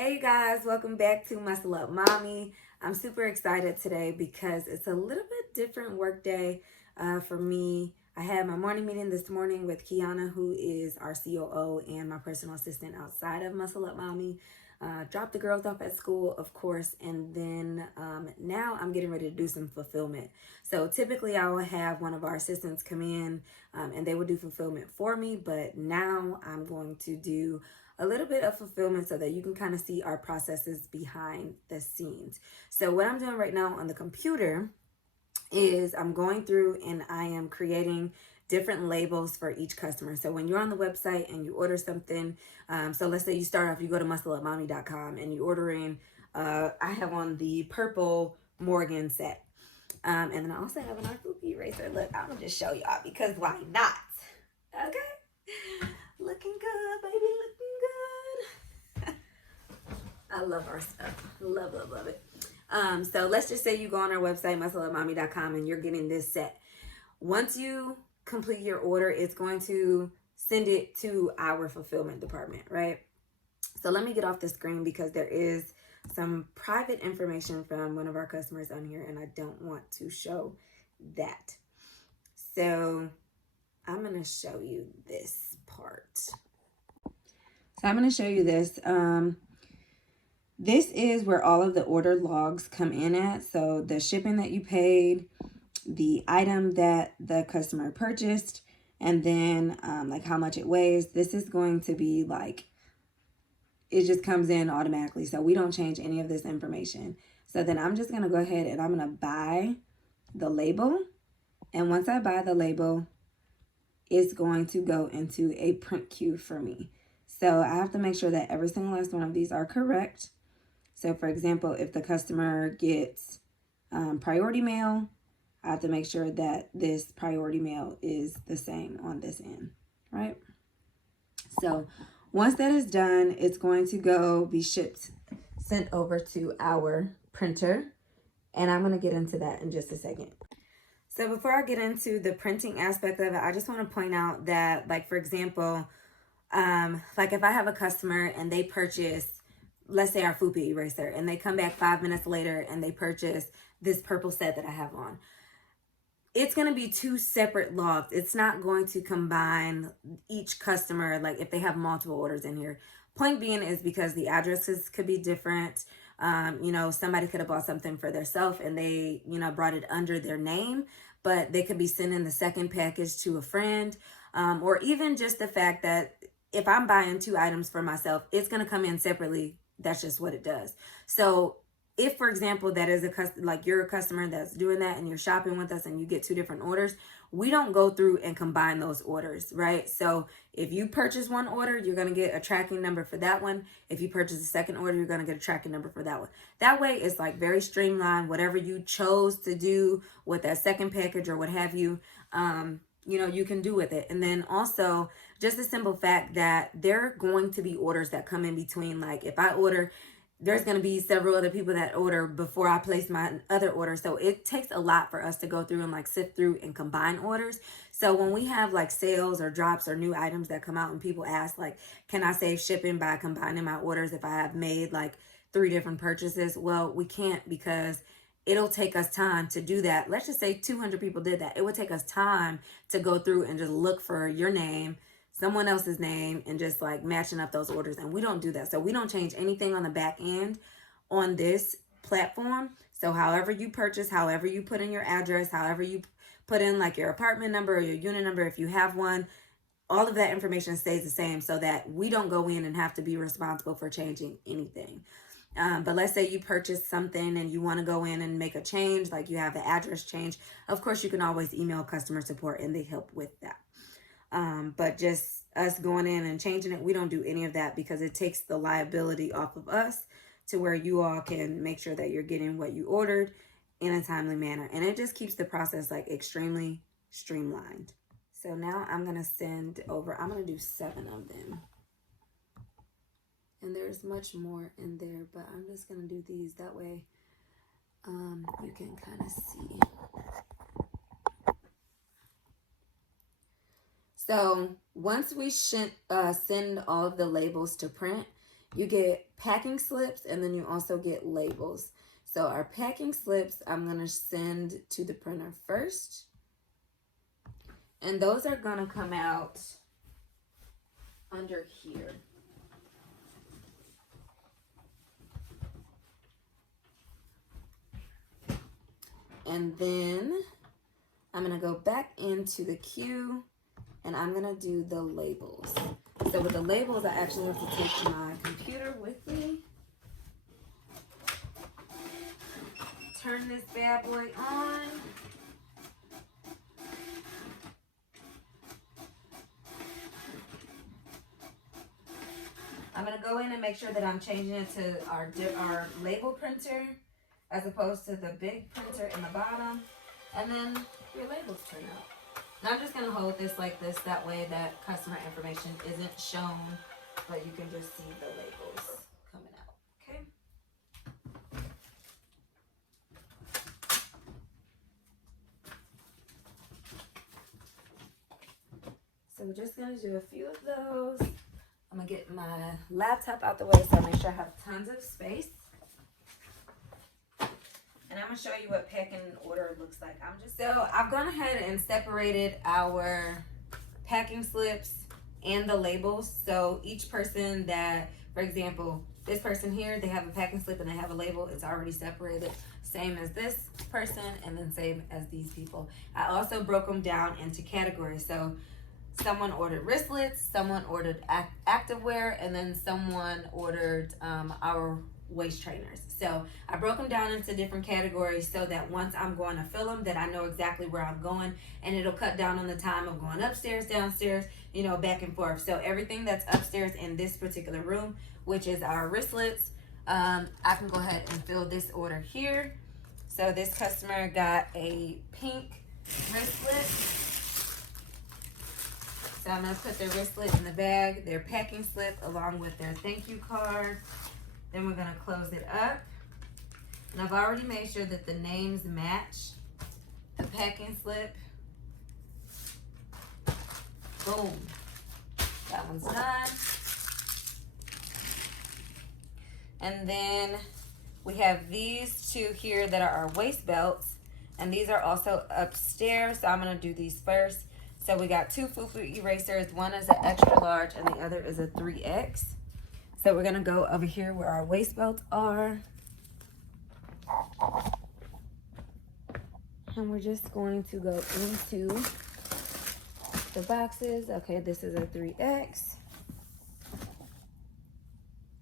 Hey you guys, welcome back to Muscle Up Mommy. I'm super excited today because it's a little bit different work day for me. I had my morning meeting this morning with Kiana, who is our COO and my personal assistant outside of Muscle Up Mommy. Dropped the girls off at school, of course, and then now I'm getting ready to do some fulfillment. So typically I will have one of our assistants come in and they will do fulfillment for me, but now I'm going to do a little bit of fulfillment so that you can kind of see our processes behind the scenes. So what I'm doing right now on the computer is I'm going through and I am creating different labels for each customer. So when you're on the website and you order something, so let's say you start off, you go to muscleupmommy.com and you're ordering, I have on the purple Morgan set. And then I also have an Fuki eraser. Look, I'm gonna just show y'all because why not? Okay. Looking good, baby, looking good. I love our stuff. Love, love, love it. So let's just say you go on our website, muscleupmommy.com, and you're getting this set. Once you complete your order, it's going to send it to our fulfillment department, right? So let me get off the screen because there is some private information from one of our customers on here, and I don't want to show that. So I'm going to show you this part. So I'm going to show you this. This is where all of the order logs come in at. So the shipping that you paid, the item that the customer purchased, and then like how much it weighs. This is going to be like, it just comes in automatically. So we don't change any of this information. So then I'm just going to go ahead and I'm going to buy the label. And once I buy the label, it's going to go into a print queue for me. So I have to make sure that every single last one of these are correct. So for example, if the customer gets priority mail, I have to make sure that this priority mail is the same on this end, right? So once that is done, it's going to be sent over to our printer. And I'm going to get into that in just a second. So before I get into the printing aspect of it, I just want to point out that, like, for example, like if I have a customer and they purchase, let's say our Fupi eraser, and they come back 5 minutes later and they purchase this purple set that I have on, it's going to be two separate logs. It's not going to combine each customer, like if they have multiple orders in here. Point being is because the addresses could be different. Somebody could have bought something for themselves and they, brought it under their name, but they could be sending the second package to a friend. Or even just the fact that if I'm buying two items for myself, it's going to come in separately. That's just what it does. So if, for example, that is like you're a customer that's doing that and you're shopping with us and you get two different orders, we don't go through and combine those orders, right? So if you purchase one order, you're going to get a tracking number for that one. If you purchase a second order, you're going to get a tracking number for that one. That way, it's like very streamlined. Whatever you chose to do with that second package or what have you, you can do with it. And then also just the simple fact that there are going to be orders that come in between. Like if I order, there's going to be several other people that order before I place my other order. So it takes a lot for us to go through and like sift through and combine orders. So when we have like sales or drops or new items that come out and people ask like, can I save shipping by combining my orders if I have made like 3 different purchases? Well, we can't because it'll take us time to do that. Let's just say 200 people did that. It would take us time to go through and just look for your name, someone else's name, and just like matching up those orders. And we don't do that. So we don't change anything on the back end on this platform. So however you purchase, however you put in your address, however you put in like your apartment number or your unit number, if you have one, all of that information stays the same so that we don't go in and have to be responsible for changing anything. But let's say you purchase something and you want to go in and make a change, like you have the address change. Of course, you can always email customer support and they help with that. But just us going in and changing it, we don't do any of that because it takes the liability off of us to where you all can make sure that you're getting what you ordered in a timely manner. And it just keeps the process like extremely streamlined. So now I'm going to send over, I'm going to do 7 of them. And there's much more in there, but I'm just going to do these. That way you can kind of see. So once we send all of the labels to print, You get packing slips, and then you also get labels. So our packing slips, I'm going to send to the printer first. And those are going to come out under here. And then I'm going to go back into the queue, and I'm going to do the labels. So with the labels, I actually have to take my computer with me. Turn this bad boy on. I'm going to go in and make sure that I'm changing it to our label printer as opposed to the big printer in the bottom. And then your labels turn out. Now I'm just going to hold this like this. That way that customer information isn't shown, but you can just see the labels coming out. Okay. So we're just going to do a few of those. I'm going to get my laptop out the way so I make sure I have tons of space. And I'm going to show you what packing order looks like. So I've gone ahead and separated our packing slips and the labels. So each person that, for example, this person here, they have a packing slip and they have a label. It's already separated. Same as this person, and then same as these people. I also broke them down into categories. So someone ordered wristlets, someone ordered activewear, and then someone ordered our waist trainers. So I broke them down into different categories so that once I'm going to fill them, that I know exactly where I'm going, and it'll cut down on the time of going upstairs, downstairs, you know, back and forth. So everything that's upstairs in this particular room, which is our wristlets, I can go ahead and fill this order here. So this customer got a pink wristlet. So I'm going to put their wristlet in the bag, their packing slip along with their thank you card. Then we're going to close it up. And I've already made sure that the names match the packing slip. Boom. That one's done. And then we have these two here that are our waist belts. And these are also upstairs. So I'm going to do these first. So we got two fufu erasers. One is an extra large and the other is a 3X. So we're going to go over here where our waist belts are. And we're just going to go into the boxes. Okay, this is a 3X.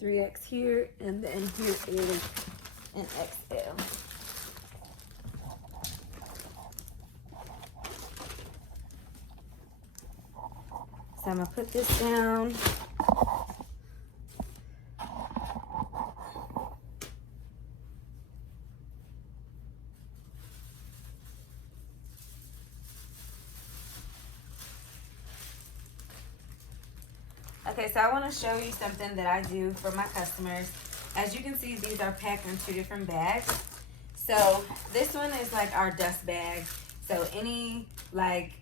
3X here, and then here is an XL. So I'm going to put this down. Okay, so I want to show you something that I do for my customers. As you can see, these are packed in two different bags. So this one is like our dust bag. So any like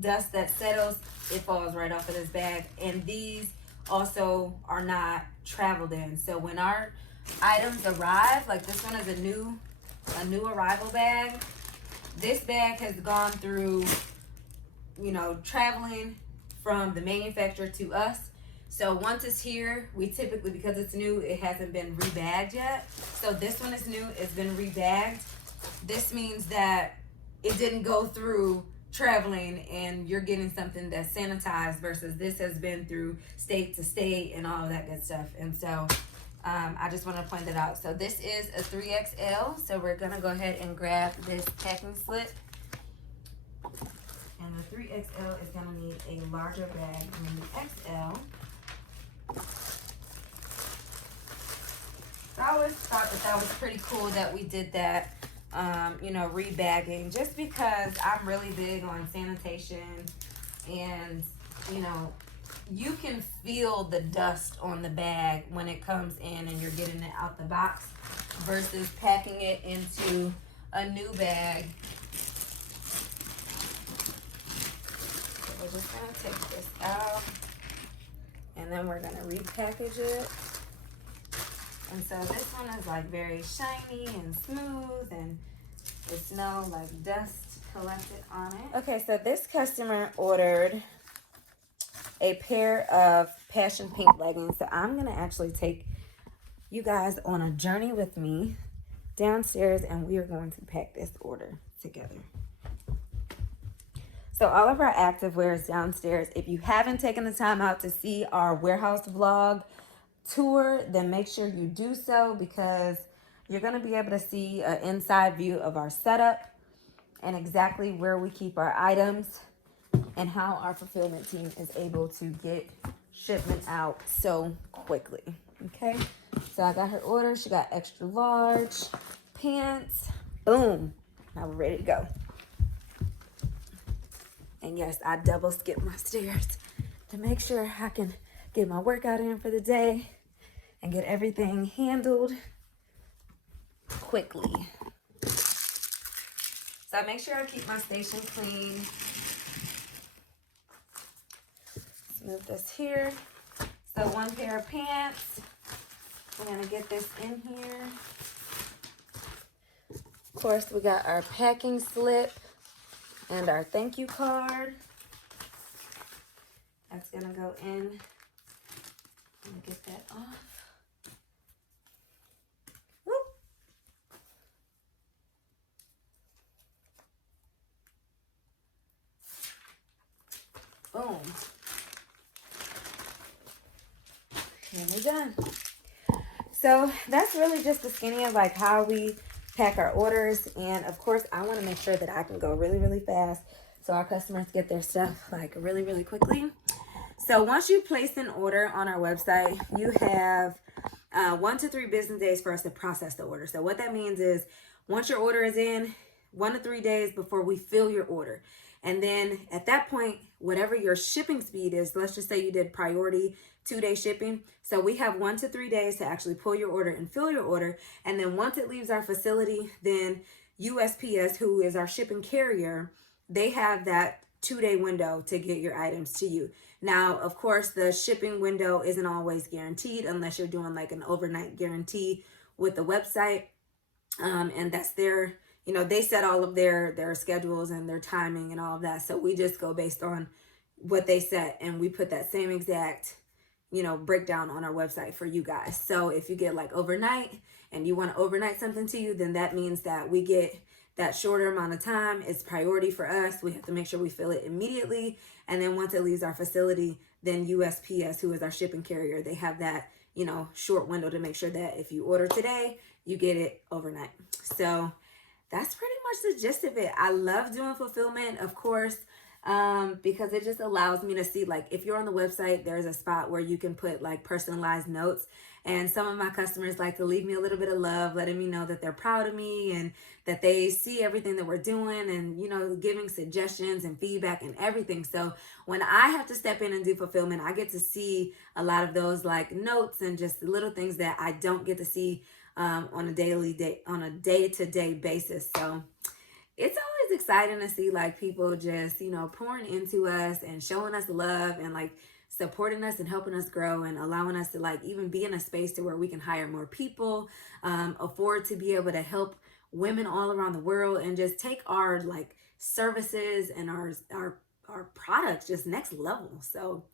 dust that settles, it falls right off of this bag. And these also are not traveled in. So when our items arrive, like this one is a new arrival bag. This bag has gone through, you know, traveling from the manufacturer to us. So once it's here, we typically, because it's new, it hasn't been rebagged yet. So this one is new, it's been rebagged. This means that it didn't go through traveling and you're getting something that's sanitized versus this has been through state to state and all of that good stuff. And so I just want to point that out. So this is a 3XL. So we're going to go ahead and grab this packing slip. And the 3XL is going to need a larger bag than the XL. So I always thought that was pretty cool that we did that, you know, rebagging, just because I'm really big on sanitation and, you know, you can feel the dust on the bag when it comes in and you're getting it out the box versus packing it into a new bag. So we're just going to take this out and then we're going to repackage it. And so this one is like very shiny and smooth, and there's no like dust collected on it. Okay, so this customer ordered a pair of passion pink leggings. So I'm gonna actually take you guys on a journey with me downstairs, and we are going to pack this order together. So all of our activewear is downstairs. If you haven't taken the time out to see our warehouse vlog tour, then make sure you do so, because you're going to be able to see an inside view of our setup and exactly where we keep our items and how our fulfillment team is able to get shipment out so quickly. Okay, so I got her order. She got extra large pants. Boom. Now we're ready to go. And yes, I double skip my stairs to make sure I can get my workout in for the day and get everything handled quickly. So I make sure I keep my station clean. Let's move this here. So one pair of pants. We're gonna get this in here. Of course, we got our packing slip and our thank you card. That's gonna go in. I'm gonna get that off. Whoop. Boom. And we're done. So that's really just the skinny of like how we pack our orders. And of course, I want to make sure that I can go really, really fast so our customers get their stuff like really, really quickly. So once you place an order on our website, you have 1 to 3 business days for us to process the order. So what that means is once your order is in, 1 to 3 days before we fill your order. And then at that point, whatever your shipping speed is, let's just say you did priority 2-day shipping. So we have 1 to 3 days to actually pull your order and fill your order. And then once it leaves our facility, then USPS, who is our shipping carrier, they have that 2-day window to get your items to you. Now, of course, the shipping window isn't always guaranteed unless you're doing like an overnight guarantee with the website. And that's their, you know, they set all of their schedules and their timing and all of that. So we just go based on what they set, and we put that same exact, you know, breakdown on our website for you guys. So if you get like overnight and you want to overnight something to you, then that means that we get that shorter amount of time. It's priority for us. We have to make sure we fill it immediately. And then once it leaves our facility, then USPS, who is our shipping carrier, they have that, you know, short window to make sure that if you order today, you get it overnight. So that's pretty much the gist of it. I love doing fulfillment, of course, because it just allows me to see, like, if you're on the website, there's a spot where you can put like personalized notes. And some of my customers like to leave me a little bit of love, letting me know that they're proud of me and that they see everything that we're doing, and, you know, giving suggestions and feedback and everything. So when I have to step in and do fulfillment, I get to see a lot of those like notes and just little things that I don't get to see on a day-to-day basis. So it's always exciting to see like people just, you know, pouring into us and showing us love and like supporting us and helping us grow and allowing us to like even be in a space to where we can hire more people, afford to be able to help women all around the world, and just take our like services and our products just next level. So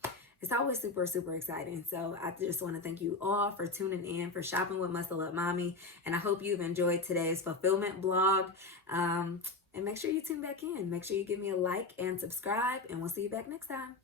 it's always super, super exciting. So I just want to thank you all for tuning in, for shopping with Muscle Up Mommy. And I hope you've enjoyed today's fulfillment blog. And make sure you tune back in. Make sure you give me a like and subscribe, and we'll see you back next time.